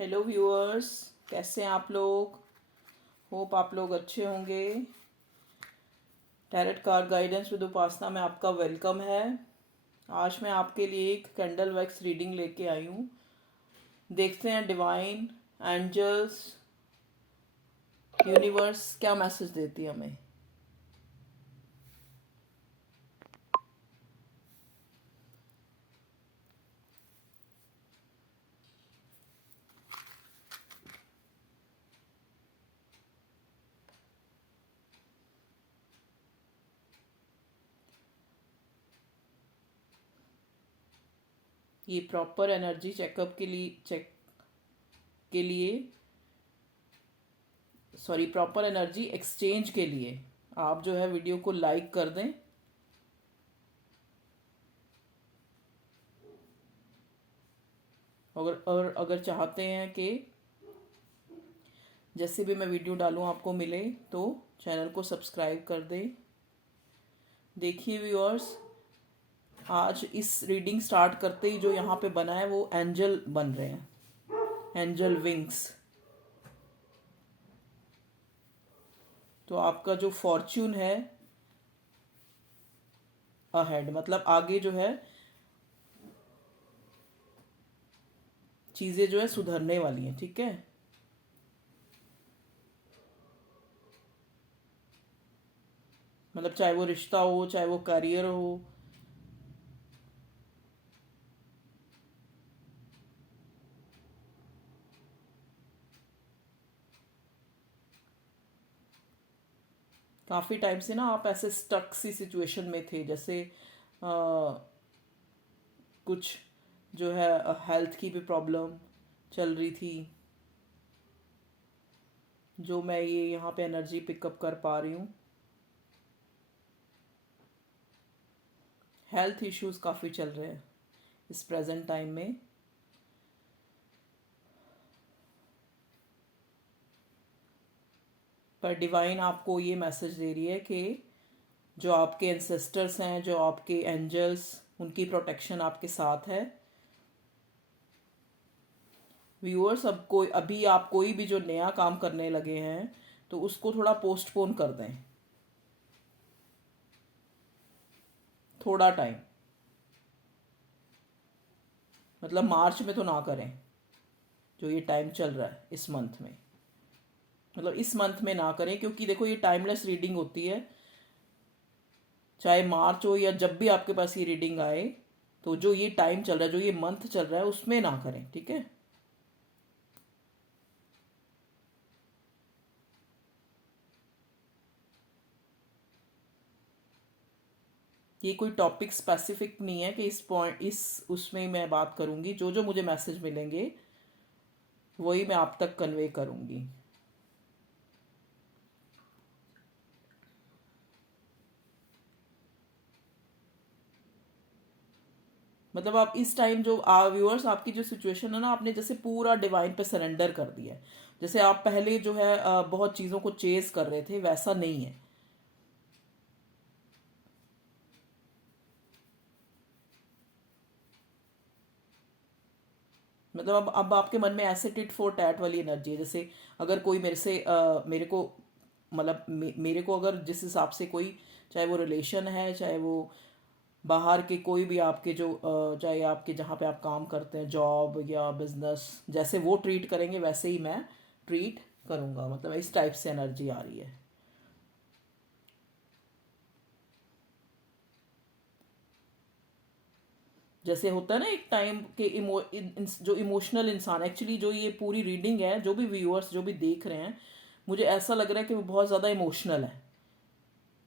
Hello viewers, कैसे हैं आप लोग। होप आप लोग अच्छे होंगे। टैरेट कार्ड गाइडेंस विद उपासना में आपका वेलकम है। आज मैं आपके लिए एक कैंडल वैक्स रीडिंग लेके आई हूँ। देखते हैं डिवाइन, एंजल्स, यूनिवर्स क्या मैसेज देती है हमें। ये प्रॉपर एनर्जी चेकअप के लिए के लिए सॉरी प्रॉपर एनर्जी एक्सचेंज के लिए आप जो है वीडियो को लाइक कर दें। अगर चाहते हैं कि जैसे भी मैं वीडियो डालूं आपको मिले तो चैनल को सब्सक्राइब कर दें। देखिए व्यूअर्स, आज इस रीडिंग स्टार्ट करते ही जो यहाँ पे बना है वो एंजल बन रहे हैं, एंजल विंग्स। तो आपका जो फॉर्च्यून है अहेड, मतलब आगे जो है चीज़ें जो है सुधरने वाली हैं, ठीक है। मतलब चाहे वो रिश्ता हो, चाहे वो करियर हो, काफ़ी टाइम से ना आप ऐसे स्टक सी सिचुएशन में थे, जैसे कुछ जो है हेल्थ की भी प्रॉब्लम चल रही थी, जो मैं ये यहाँ पे एनर्जी पिकअप कर पा रही हूँ। हेल्थ इश्यूज काफ़ी चल रहे हैं इस प्रेजेंट टाइम में। पर डिवाइन आपको ये मैसेज दे रही है कि जो आपके एंसेस्टर्स हैं, जो आपके एंजल्स, उनकी प्रोटेक्शन आपके साथ है। व्यूअर्स, अभी आप कोई भी जो नया काम करने लगे हैं तो उसको थोड़ा पोस्टपोन कर दें, थोड़ा टाइम। मतलब मार्च में तो ना करें, जो ये टाइम चल रहा है इस मंथ में, मतलब इस मंथ में ना करें, क्योंकि देखो ये टाइमलेस रीडिंग होती है। चाहे मार्च हो या जब भी आपके पास ये रीडिंग आए, तो जो ये टाइम चल रहा है, जो ये मंथ चल रहा है, उसमें ना करें, ठीक है। ये कोई टॉपिक स्पेसिफिक नहीं है कि इस पॉइंट इस उसमें मैं बात करूंगी। जो जो मुझे मैसेज मिलेंगे वही मैं आप तक कन्वे करूंगी। मतलब आप इस टाइम जो व्यूअर्स, आपकी जो सिचुएशन है ना, आपने जैसे पूरा डिवाइन पे सरेंडर कर दिया है। जैसे आप पहले जो है बहुत चीज़ों को चेस कर रहे थे, वैसा नहीं है। मतलब अब आपके मन में ऐसे टिट फॉर टैट वाली एनर्जी है। जैसे अगर कोई मेरे से मेरे को मतलब मेरे को अगर जिस हिसाब से कोई, चाहे वो रिलेशन है, चाहे वो बाहर के कोई भी आपके जो चाहे आपके जहाँ पे आप काम करते हैं, जॉब या बिजनेस, जैसे वो ट्रीट करेंगे वैसे ही मैं ट्रीट करूँगा। मतलब इस टाइप से एनर्जी आ रही है। जैसे होता है ना एक टाइम के जो इमोशनल इंसान, एक्चुअली जो ये पूरी रीडिंग है, जो भी व्यूअर्स जो भी देख रहे हैं, मुझे ऐसा लग रहा है कि वो बहुत ज़्यादा इमोशनल है,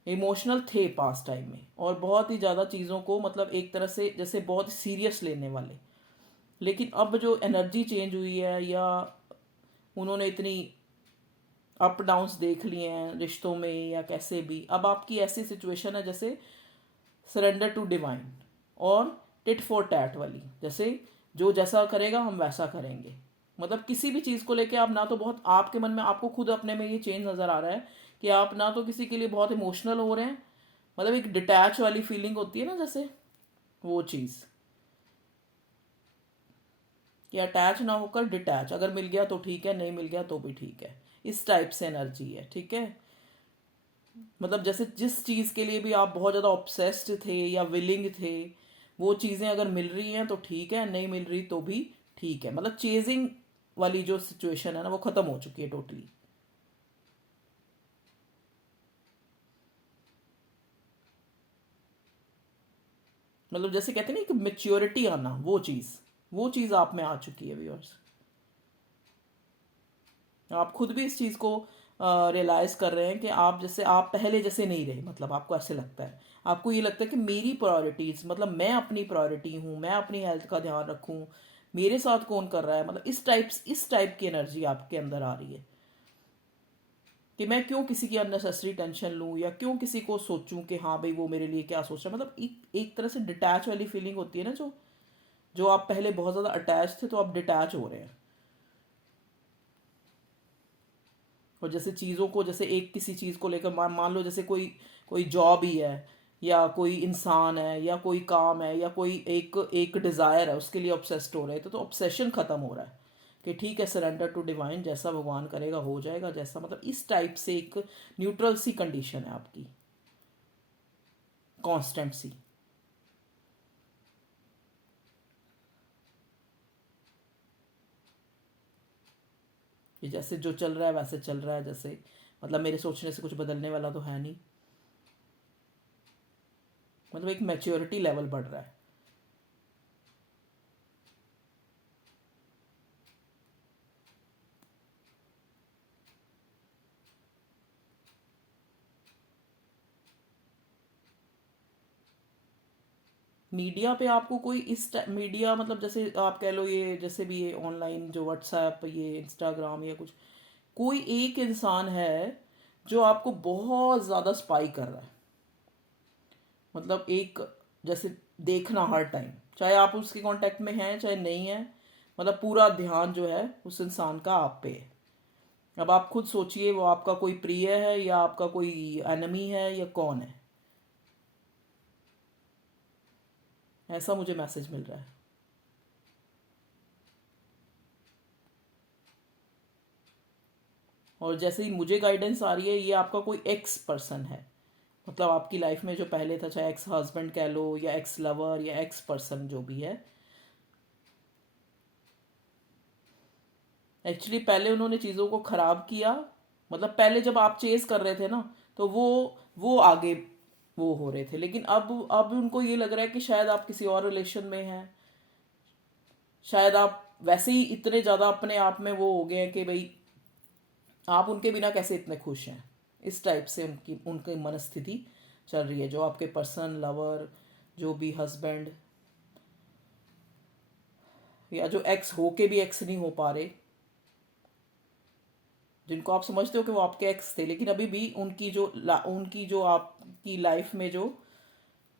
इमोशनल थे पास्ट टाइम में, और बहुत ही ज़्यादा चीज़ों को मतलब एक तरह से जैसे बहुत सीरियस लेने वाले। लेकिन अब जो एनर्जी चेंज हुई है, या उन्होंने इतनी अप डाउन्स देख लिए हैं रिश्तों में या कैसे भी, अब आपकी ऐसी सिचुएशन है जैसे सरेंडर टू डिवाइन और टिट फॉर टैट वाली। जैसे जो जैसा करेगा हम वैसा करेंगे। मतलब किसी भी चीज़ को लेके आप ना तो बहुत, आपके मन में आपको खुद अपने में ये चेंज नज़र आ रहा है कि आप ना तो किसी के लिए बहुत इमोशनल हो रहे हैं, मतलब एक डिटैच वाली फीलिंग होती है ना, जैसे वो चीज़। कि अटैच ना होकर डिटैच, अगर मिल गया तो ठीक है, नहीं मिल गया तो भी ठीक है, इस टाइप से एनर्जी है। ठीक है, मतलब जैसे जिस चीज़ के लिए भी आप बहुत ज़्यादा ऑब्सेस्ड थे या विलिंग थे, वो चीज़ें अगर मिल रही हैं तो ठीक है, नहीं मिल रही तो भी ठीक है। मतलब चेजिंग वाली जो सिचुएशन है ना, वो ख़त्म हो चुकी है टोटली। मतलब जैसे कहते हैं ना कि मेच्योरिटी आना, वो चीज़ आप में आ चुकी है व्यूअर्स। आप खुद भी इस चीज़ को रियलाइज़ कर रहे हैं कि आप जैसे आप पहले जैसे नहीं रहे। मतलब आपको ऐसे लगता है, आपको ये लगता है कि मेरी प्रायोरिटीज़, मतलब मैं अपनी प्रायोरिटी हूँ, मैं अपनी हेल्थ का ध्यान रखूँ, मेरे साथ कौन कर रहा है। मतलब इस टाइप की एनर्जी आपके अंदर आ रही है कि मैं क्यों किसी की अननेसेसरी टेंशन लूँ, या क्यों किसी को सोचूं कि हाँ भाई वो मेरे लिए क्या सोच रहा है। मतलब एक तरह से डिटैच वाली फीलिंग होती है ना, जो जो आप पहले बहुत ज़्यादा अटैच थे, तो आप डिटैच हो रहे हैं। और जैसे चीज़ों को, जैसे एक किसी चीज़ को लेकर मान मान लो जैसे कोई कोई जॉब ही है, या कोई इंसान है, या कोई काम है, या कोई एक एक डिज़ायर है, उसके लिए ऑब्सेस्ड हो रहे हैं। तो ऑब्सेशन ख़त्म हो रहा है कि ठीक है, सरेंडर टू डिवाइन, जैसा भगवान करेगा हो जाएगा, जैसा मतलब इस टाइप से एक न्यूट्रल सी कंडीशन है आपकी, कांस्टेंट सी। कि जैसे जो चल रहा है वैसे चल रहा है, जैसे मतलब मेरे सोचने से कुछ बदलने वाला तो है नहीं। मतलब एक मैच्योरिटी लेवल बढ़ रहा है। मीडिया पे आपको कोई मीडिया, मतलब जैसे आप कह लो, ये जैसे भी ये ऑनलाइन जो व्हाट्सएप, ये इंस्टाग्राम या कुछ, कोई एक इंसान है जो आपको बहुत ज़्यादा स्पाई कर रहा है। मतलब एक, जैसे देखना हर टाइम, चाहे आप उसके कांटेक्ट में हैं चाहे नहीं है, मतलब पूरा ध्यान जो है उस इंसान का आप पे है। अब आप खुद सोचिए, वो आपका कोई प्रिय है, या आपका कोई एनिमी है, या कौन है। ऐसा मुझे मैसेज मिल रहा है। और जैसे ही मुझे गाइडेंस आ रही है, ये आपका कोई एक्स पर्सन है। मतलब आपकी लाइफ में जो पहले था, चाहे एक्स हस्बैंड कह लो, या एक्स लवर, या एक्स पर्सन जो भी है, एक्चुअली पहले उन्होंने चीज़ों को ख़राब किया। मतलब पहले जब आप चेज कर रहे थे ना, तो वो आगे वो हो रहे थे, लेकिन अब उनको ये लग रहा है कि शायद आप किसी और रिलेशन में हैं। शायद आप वैसे ही इतने ज़्यादा अपने आप में वो हो गए हैं कि भाई आप उनके बिना कैसे इतने खुश हैं। इस टाइप से उनकी उनकी मनस्थिति चल रही है, जो आपके पर्सन, लवर, जो भी हस्बैंड, या जो एक्स हो के भी एक्स नहीं हो पा रहे, जिनको आप समझते हो कि वो आपके एक्स थे, लेकिन अभी भी उनकी जो आपकी लाइफ में जो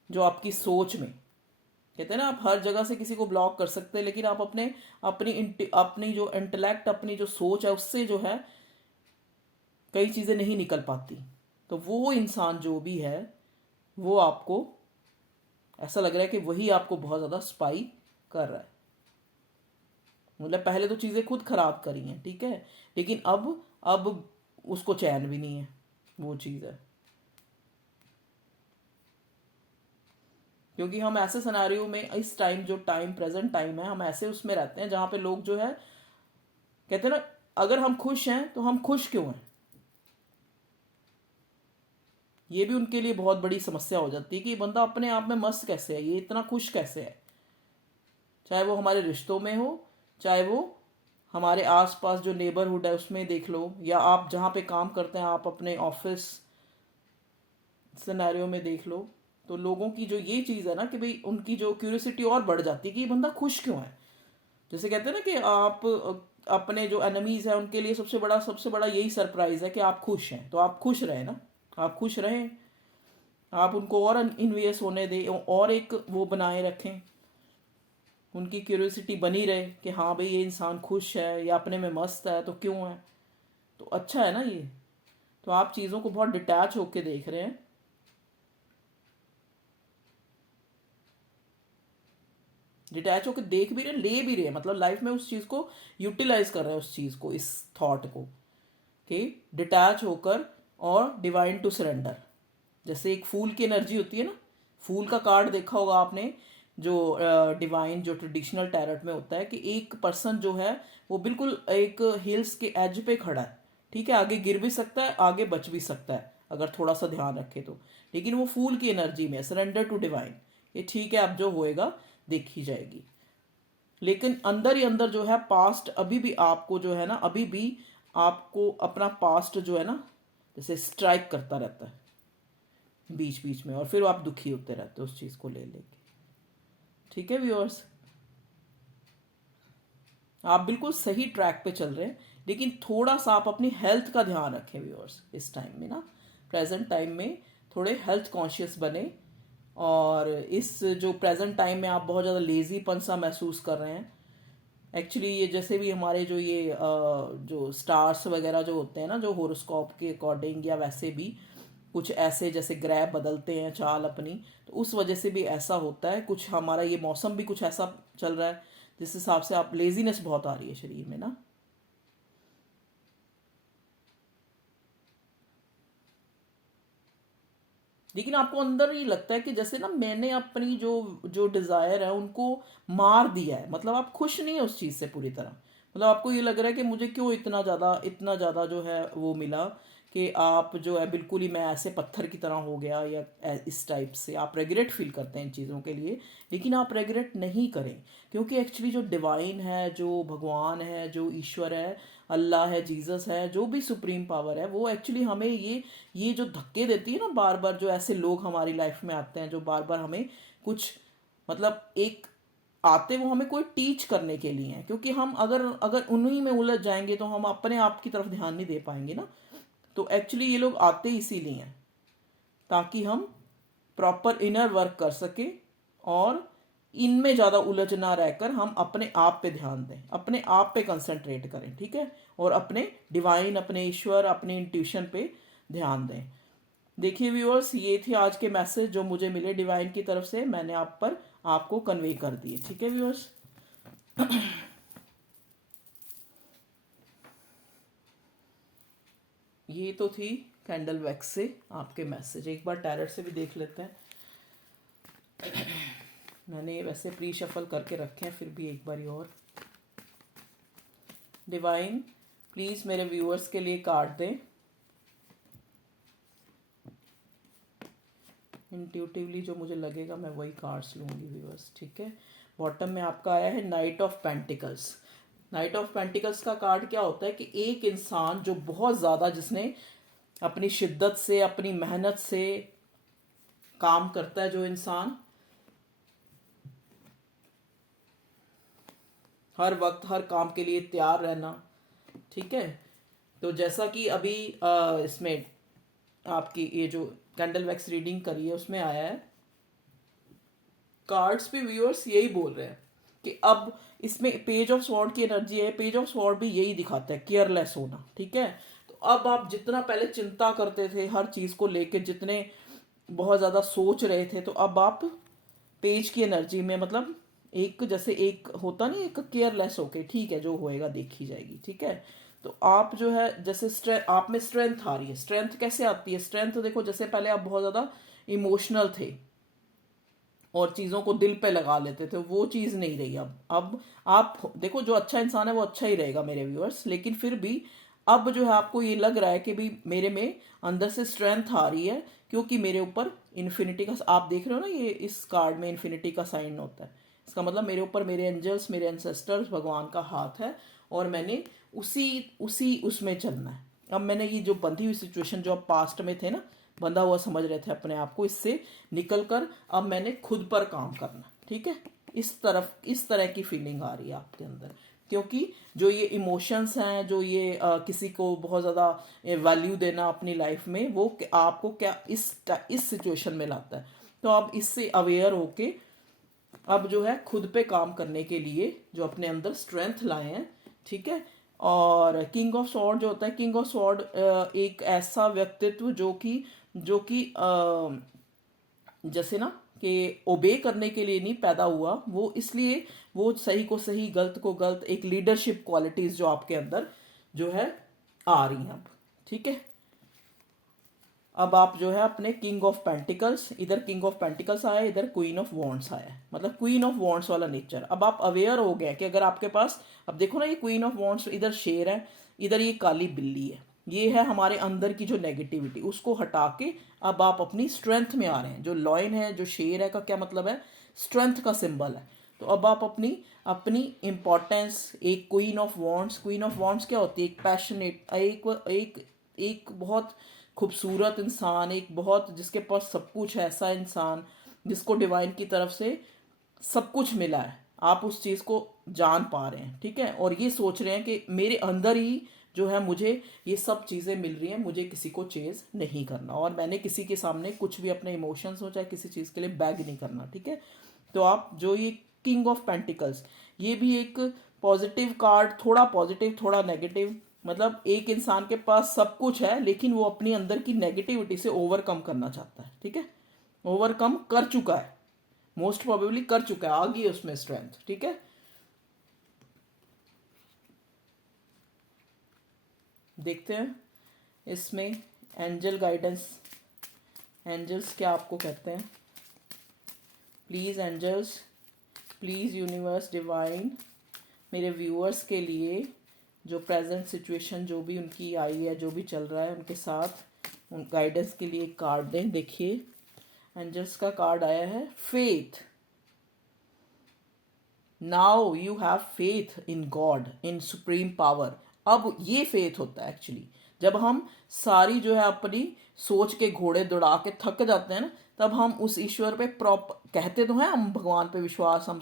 जो आपकी सोच में, कहते हैं ना, आप हर जगह से किसी को ब्लॉक कर सकते हैं, लेकिन आप अपनी जो इंटेलेक्ट, अपनी जो सोच है, उससे जो है कई चीज़ें नहीं निकल पाती। तो वो इंसान जो भी है, वो आपको ऐसा लग रहा है कि वही आपको बहुत ज़्यादा स्पाई कर रहा है। मतलब पहले तो चीज़ें खुद खराब करी हैं, ठीक है, लेकिन अब उसको चैन भी नहीं है। वो चीज़ है, क्योंकि हम ऐसे सिनेरियो में, इस टाइम जो टाइम प्रेजेंट टाइम है, हम ऐसे उसमें रहते हैं जहाँ पे लोग जो है कहते हैं ना, अगर हम खुश हैं तो हम खुश क्यों हैं। ये भी उनके लिए बहुत बड़ी समस्या हो जाती है कि ये बंदा अपने आप में मस्त कैसे है, ये इतना खुश कैसे है। चाहे वो हमारे रिश्तों में हो, चाहे वो हमारे आसपास जो नेबरहुड है उसमें देख लो, या आप जहाँ पे काम करते हैं, आप अपने ऑफिस सिनेरियो में देख लो। तो लोगों की जो ये चीज़ है ना कि भाई उनकी जो क्यूरियोसिटी और बढ़ जाती है कि ये बंदा खुश क्यों है। जैसे कहते हैं ना कि आप अपने जो एनिमीज हैं उनके लिए सबसे बड़ा यही सरप्राइज है कि आप खुश हैं, तो आप खुश रहें ना, आप खुश रहें। आप उनको और इन्वियस होने दें, और एक वो बनाए रखें, उनकी क्यूरियोसिटी बनी रहे कि हाँ भाई ये इंसान खुश है या अपने में मस्त है, तो क्यों है। तो अच्छा है ना ये। तो आप चीज़ों को बहुत डिटैच होके देख रहे हैं। डिटैच होकर देख भी रहे, ले भी रहे, मतलब लाइफ में उस चीज़ को यूटिलाइज कर रहे हैं, उस चीज़ को, इस थॉट को, कि डिटैच होकर और डिवाइन टू सरेंडर। जैसे एक फूल की एनर्जी होती है ना, फूल का कार्ड देखा होगा आपने, जो डिवाइन जो ट्रेडिशनल टैरट में होता है, कि एक पर्सन जो है वो बिल्कुल एक हिल्स के एज पे खड़ा है, ठीक है, आगे गिर भी सकता है, आगे बच भी सकता है अगर थोड़ा सा ध्यान रखे तो, लेकिन वो फूल की एनर्जी में, सरेंडर टू डिवाइन, ये ठीक है, अब जो होएगा देखी जाएगी। लेकिन अंदर ही अंदर जो है पास्ट अभी भी आपको जो है ना, अभी भी आपको अपना पास्ट जो है ना, जैसे स्ट्राइक करता रहता है बीच बीच में, और फिर आप दुखी होते रहते हो उस चीज़ को ले लेके। ठीक है व्यूअर्स, आप बिल्कुल सही ट्रैक पे चल रहे हैं, लेकिन थोड़ा सा आप अपनी हेल्थ का ध्यान रखें व्यूअर्स, इस टाइम में ना, प्रेजेंट टाइम में थोड़े हेल्थ कॉन्शियस बने। और इस जो प्रेजेंट टाइम में आप बहुत ज़्यादा लेजीपन सा महसूस कर रहे हैं, एक्चुअली ये जैसे भी हमारे जो ये जो स्टार्स वगैरह जो होते हैं ना, जो होरोस्कोप के अकॉर्डिंग, या वैसे भी कुछ ऐसे जैसे ग्रह बदलते हैं चाल अपनी, तो उस वजह से भी ऐसा होता है कुछ, हमारा ये मौसम भी कुछ ऐसा चल रहा है जिस हिसाब से आप लेजीनेस बहुत आ रही है शरीर में ना। लेकिन आपको अंदर ही लगता है कि जैसे ना मैंने अपनी जो जो डिज़ायर है उनको मार दिया है, मतलब आप खुश नहीं है उस चीज़ से पूरी तरह, मतलब आपको ये लग रहा है कि मुझे क्यों इतना ज़्यादा जो है वो मिला, कि आप जो है बिल्कुल ही मैं ऐसे पत्थर की तरह हो गया, या इस टाइप से आप रेगरेट फील करते हैं इन चीज़ों के लिए। लेकिन आप रेगरेट नहीं करें, क्योंकि एक्चुअली जो डिवाइन है, जो भगवान है, जो ईश्वर है, अल्लाह है, जीसस है, जो भी सुप्रीम पावर है, वो एक्चुअली हमें ये जो धक्के देती है ना बार बार, जो ऐसे लोग हमारी लाइफ में आते हैं जो बार बार हमें कुछ, मतलब एक आते वो हमें कोई टीच करने के लिए हैं, क्योंकि हम अगर अगर उन्हीं में उलझ जाएंगे तो हम अपने आप की तरफ ध्यान नहीं दे पाएंगे ना। तो एक्चुअली ये लोग आते इसीलिए हैं, ताकि हम प्रॉपर इनर वर्क कर सके, और इनमें ज़्यादा उलझ ना रहकर हम अपने आप पे ध्यान दें, अपने आप पे कंसंट्रेट करें, ठीक है, और अपने डिवाइन, अपने ईश्वर, अपने इंट्यूशन पे ध्यान दें। देखिए व्यूअर्स, ये थे आज के मैसेज जो मुझे मिले डिवाइन की तरफ से, मैंने आपको कन्वे कर दिए। ठीक है व्यूअर्स, ये तो थी कैंडल वैक्स से आपके मैसेज। एक बार टैरट से भी देख लेते हैं। मैंने वैसे प्री शफल करके रखे हैं, फिर भी एक बारी और। डिवाइन प्लीज़ मेरे व्यूअर्स के लिए कार्ड दें। इंट्यूटिवली जो मुझे लगेगा मैं वही कार्ड्स लूँगी व्यूअर्स, ठीक है। बॉटम में आपका आया है night of pentacles. Night of pentacles का कार्ड क्या होता है कि एक इंसान जो बहुत ज़्यादा, जिसने अपनी शिद्दत से, अपनी मेहनत से काम करता है, जो इंसान हर वक्त हर काम के लिए तैयार रहना, ठीक है। तो जैसा कि अभी इसमें आपकी ये जो कैंडल वैक्स रीडिंग करी है उसमें आया है, कार्ड्स पे व्यूअर्स यही बोल रहे हैं कि अब इसमें पेज ऑफ स्वॉर्ड की एनर्जी है। पेज ऑफ स्वॉर्ड भी यही दिखाता है, केयरलेस होना, ठीक है। तो अब आप जितना पहले चिंता करते थे हर चीज़ को लेके, जितने बहुत ज़्यादा सोच रहे थे, तो अब आप पेज की एनर्जी में, मतलब एक जैसे एक होता नहीं, एक केयरलेस होके, ठीक है जो होएगा देखी जाएगी, ठीक है। तो आप जो है जैसे स्ट्रेंथ, आप में स्ट्रेंथ आ रही है। स्ट्रेंथ कैसे आती है? स्ट्रेंथ देखो, जैसे पहले आप बहुत ज़्यादा इमोशनल थे और चीज़ों को दिल पे लगा लेते थे, वो चीज़ नहीं रही अब आप देखो, जो अच्छा इंसान है वो अच्छा ही रहेगा मेरे व्यूअर्स, लेकिन फिर भी अब जो है आपको ये लग रहा है कि भी मेरे में अंदर से स्ट्रेंथ आ रही है, क्योंकि मेरे ऊपर इन्फिनिटी का, आप देख रहे हो ना, ये इस कार्ड में इन्फिनिटी का साइन होता है। इसका मतलब मेरे ऊपर मेरे एंजल्स, मेरे एंसेस्टर्स, भगवान का हाथ है, और मैंने उसी उसी उसमें चलना है। अब मैंने ये जो बंधी हुई सिचुएशन, जो आप पास्ट में थे ना, बंधा हुआ समझ रहे थे अपने आप को, इससे निकल कर अब मैंने खुद पर काम करना, ठीक है। इस तरह की फीलिंग आ रही है आपके अंदर, क्योंकि जो ये इमोशंस हैं, जो ये किसी को बहुत ज़्यादा वैल्यू देना अपनी लाइफ में, वो आपको क्या इस सिचुएशन में लाता है। तो आप इससे अवेयर होके अब जो है खुद पे काम करने के लिए जो अपने अंदर स्ट्रेंथ लाए हैं, ठीक है। और किंग ऑफ स्वॉर्ड जो होता है, किंग ऑफ स्वॉर्ड एक ऐसा व्यक्तित्व जो कि जैसे ना कि ओबे करने के लिए नहीं पैदा हुआ, वो इसलिए वो सही को सही गलत को गलत, एक लीडरशिप क्वालिटीज जो आपके अंदर जो है आ रही हैं अब। ठीक है, अब आप जो है अपने किंग ऑफ पेंटिकल्स, इधर किंग ऑफ पेंटिकल्स आया, इधर क्वीन ऑफ वॉन्ड्स आया, मतलब क्वीन ऑफ वॉन्ड्स वाला नेचर। अब आप अवेयर हो गए कि अगर आपके पास, अब देखो ना, ये क्वीन ऑफ वॉन्ड्स, इधर शेर है, इधर ये काली बिल्ली है, ये है हमारे अंदर की जो नेगेटिविटी, उसको हटा के अब आप अपनी स्ट्रेंथ में आ रहे हैं। जो लॉयन है, जो शेर है, का क्या मतलब है? स्ट्रेंथ का सिंबल है। तो अब आप अपनी अपनी इम्पोर्टेंस, एक queen of wands, queen of wands क्या होती है? एक पैशनेट, एक बहुत खूबसूरत इंसान, एक बहुत जिसके पास सब कुछ है, ऐसा इंसान जिसको डिवाइन की तरफ से सब कुछ मिला है, आप उस चीज़ को जान पा रहे हैं। ठीक है, और ये सोच रहे हैं कि मेरे अंदर ही जो है मुझे ये सब चीज़ें मिल रही हैं, मुझे किसी को चेज नहीं करना, और मैंने किसी के सामने कुछ भी अपने इमोशंस हो चाहे किसी चीज़ के लिए बैग नहीं करना। ठीक है, तो आप जो ये किंग ऑफ पेंटिकल्स, ये भी एक पॉजिटिव कार्ड, थोड़ा पॉजिटिव थोड़ा नेगेटिव, मतलब एक इंसान के पास सब कुछ है लेकिन वो अपनी अंदर की नेगेटिविटी से ओवरकम करना चाहता है। ठीक है, ओवरकम कर चुका है, मोस्ट प्रोबेबली कर चुका है, आ गई है उसमें स्ट्रेंथ। ठीक है, देखते हैं इसमें एंजल गाइडेंस, एंजल्स क्या आपको कहते हैं। Please angels, please universe divine, मेरे व्यूअर्स के लिए जो प्रेजेंट सिचुएशन जो भी उनकी आई है, जो भी चल रहा है उनके साथ, उन गाइडेंस के लिए एक कार्ड दें। देखिए एंजल्स का कार्ड आया है faith. Now you have faith in God, in supreme power. अब ये फेथ होता है एक्चुअली जब हम सारी जो है अपनी सोच के घोड़े दौड़ा के थक जाते हैं ना, तब हम उस ईश्वर पे कहते तो हैं हम भगवान पे विश्वास, हम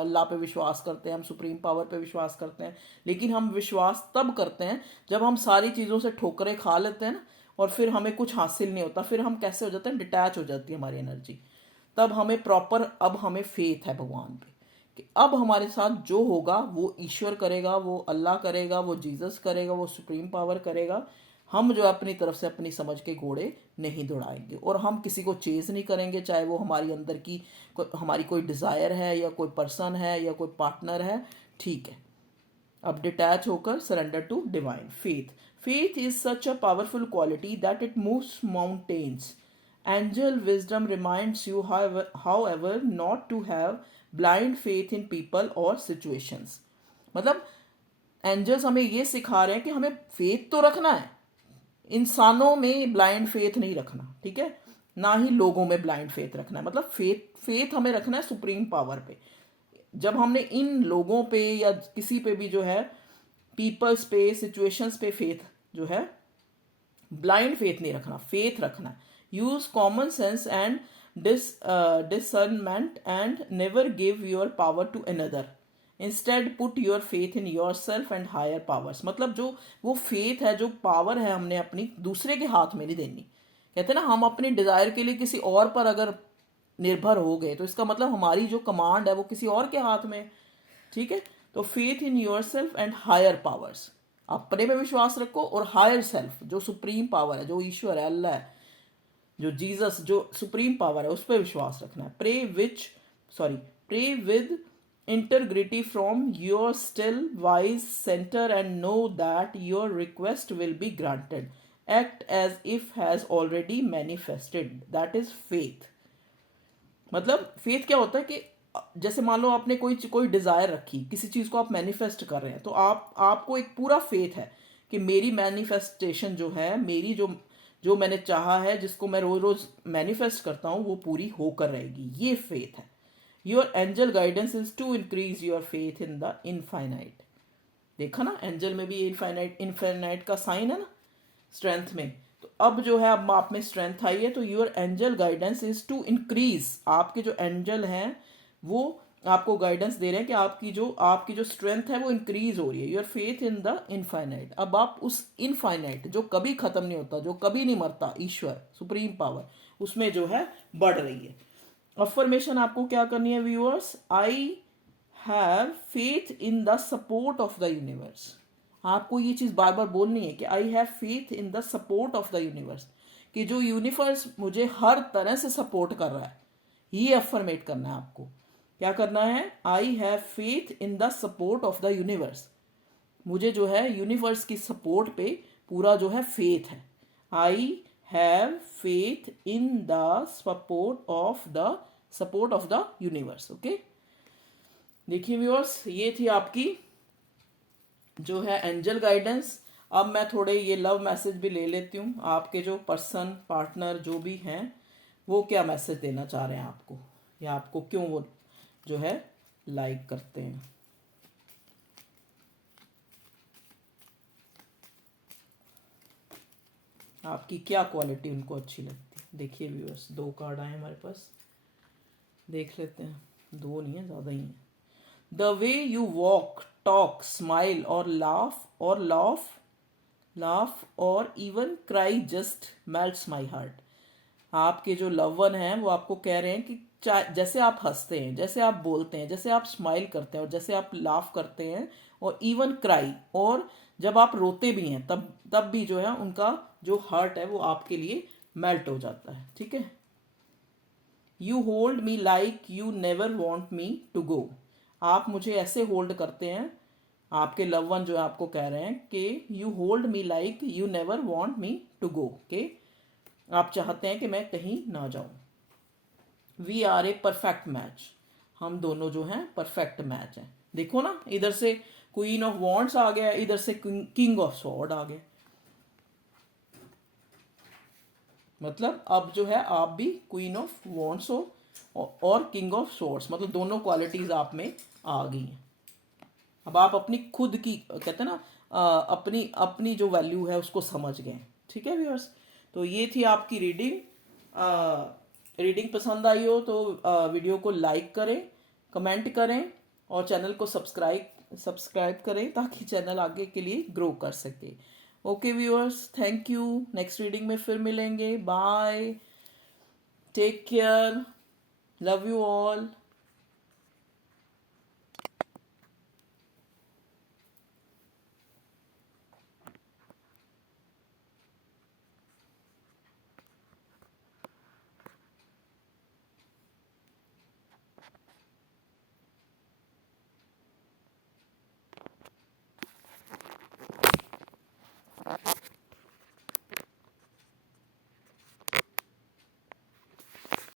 अल्लाह पे विश्वास करते हैं, हम सुप्रीम पावर पे विश्वास करते हैं, लेकिन हम विश्वास तब करते हैं जब हम सारी चीज़ों से ठोकरें खा लेते हैं ना, और फिर हमें कुछ हासिल नहीं होता, फिर हम कैसे हो जाते हैं? डिटैच हो जाती है हमारी एनर्जी। तब हमें प्रॉपर, अब हमें फेथ है भगवान पे कि अब हमारे साथ जो होगा वो ईश्वर करेगा, वो अल्लाह करेगा, वो जीसस करेगा, वो सुप्रीम पावर करेगा। हम जो अपनी तरफ से अपनी समझ के घोड़े नहीं दौड़ाएंगे, और हम किसी को चेज नहीं करेंगे, चाहे वो हमारी अंदर की हमारी कोई डिज़ायर है, या कोई पर्सन है, या कोई पार्टनर है। ठीक है, अब डिटैच होकर surrender to divine faith. Faith is such a powerful quality that it moves mountains. Angel wisdom reminds you, however, not to have blind faith in people or situations. मतलब angels हमें ये सिखा रहे हैं कि हमें फेथ तो रखना है, इंसानों में ब्लाइंड फेथ नहीं रखना। ठीक है, ना ही लोगों में ब्लाइंड फेथ रखना है, मतलब फेथ हमें रखना है सुप्रीम पावर पे। जब हमने इन लोगों पे या किसी पे भी जो है पीपल्स पे, सिचुएशंस पे फेथ जो है, ब्लाइंड फेथ नहीं रखना, फेथ रखना है। Use common sense and discernment and never give your power to another. Instead put your faith in yourself and higher powers. मतलब जो वो फेथ है, जो पावर है, हमने अपनी दूसरे के हाथ में नहीं देनी। कहते हैं ना, हम अपनी डिजायर के लिए किसी और पर अगर निर्भर हो गए तो इसका मतलब हमारी जो कमांड है वो किसी और के हाथ में। ठीक है, तो faith in yourself and higher powers, अपने में विश्वास रखो, और हायर सेल्फ जो सुप्रीम पावर है, जो ईश्वर है, अल्लाह है, जो जीसस, जो सुप्रीम पावर है, उस पर विश्वास रखना है। Pray with integrity from your still wise centre and know that your request will be granted. Act as if has already manifested, that is faith. मतलब फेथ क्या होता है कि जैसे मान लो आपने कोई डिजायर रखी, किसी चीज को आप मैनिफेस्ट कर रहे हैं, तो आपको एक पूरा फेथ है कि मेरी मैनिफेस्टेशन जो है, मेरी जो मैंने चाहा है, जिसको मैं रोज रोज मैनिफेस्ट करता हूं, वो पूरी होकर रहेगी। ये फेथ है। Your angel guidance is to increase your faith in the infinite. देखा ना, एंजल में भी इनफाइनाइट का साइन है ना स्ट्रेंथ में। तो अब जो है, अब आप में स्ट्रेंथ आई है, तो your angel guidance is to increase. आपके जो एंजल हैं वो आपको गाइडेंस दे रहे हैं कि आपकी जो स्ट्रेंथ है वो इंक्रीज हो रही है। Your faith in the infinite. अब आप उस इनफाइनाइट जो कभी खत्म नहीं होता, जो कभी नहीं मरता, ईश्वर सुप्रीम पावर, उसमें जो है बढ़ रही है। अफर्मेशन आपको क्या करनी है viewers? I have faith in the support of the universe. आपको ये चीज़ बार बार बोलनी है कि I have faith in the support of the universe, कि जो यूनिवर्स मुझे हर तरह से सपोर्ट कर रहा है। ये अफर्मेट करना है आपको। क्या करना है? I have faith in the support of the universe. मुझे जो है यूनिवर्स की सपोर्ट पे पूरा जो है फेथ है। I have faith in the support of the universe. Okay, देखिए व्यूअर्स, ये थी आपकी जो है एंजल गाइडेंस। अब मैं थोड़े ये लव मैसेज भी ले लेती हूँ। आपके जो पर्सन, पार्टनर जो भी हैं, वो क्या मैसेज देना चाह रहे हैं आपको, या आपको क्यों वो जो है लाइक करते हैं। आपकी क्या क्वालिटी उनको अच्छी लगती है। देखिए व्यूअर्स, 2 कार्ड आए हमारे पास, देख लेते हैं। 2 नहीं है, ज़्यादा ही है। The way you walk, talk, smile और लाफ और even cry just melts my heart. आपके जो लव वन हैं वो आपको कह रहे हैं कि जैसे आप हंसते हैं, जैसे आप बोलते हैं, जैसे आप स्माइल करते हैं और जैसे आप लाफ करते हैं और इवन क्राई, और जब आप रोते भी हैं तब तब भी जो है उनका जो हार्ट है वो आपके लिए मेल्ट हो जाता है। ठीक है। You hold me like you never want me to go. आप मुझे ऐसे होल्ड करते हैं, आपके लव वन जो है आपको कह रहे हैं कि you hold me like you never want me to go, के आप चाहते हैं कि मैं कहीं ना जाऊं। We are a perfect match. हम दोनों जो हैं परफेक्ट मैच हैं। देखो ना, इधर से क्वीन ऑफ वॉन्ड्स आ गया, इधर से किंग ऑफ स्वॉर्ड आ गया। मतलब अब जो है आप भी क्वीन ऑफ वॉन्ड्स हो और किंग ऑफ स्वॉर्ड्स, मतलब दोनों क्वालिटीज आप में आ गई हैं। अब आप अपनी खुद की, कहते हैं ना, अपनी अपनी जो वैल्यू है उसको समझ गए। ठीक है व्यूअर्स, तो ये थी आपकी रीडिंग। रीडिंग पसंद आई हो तो वीडियो को लाइक करें, कमेंट करें और चैनल को सब्सक्राइब करें ताकि चैनल आगे के लिए ग्रो कर सके। Okay viewers, thank you. Next reading में फिर मिलेंगे। Bye, take care, love you all.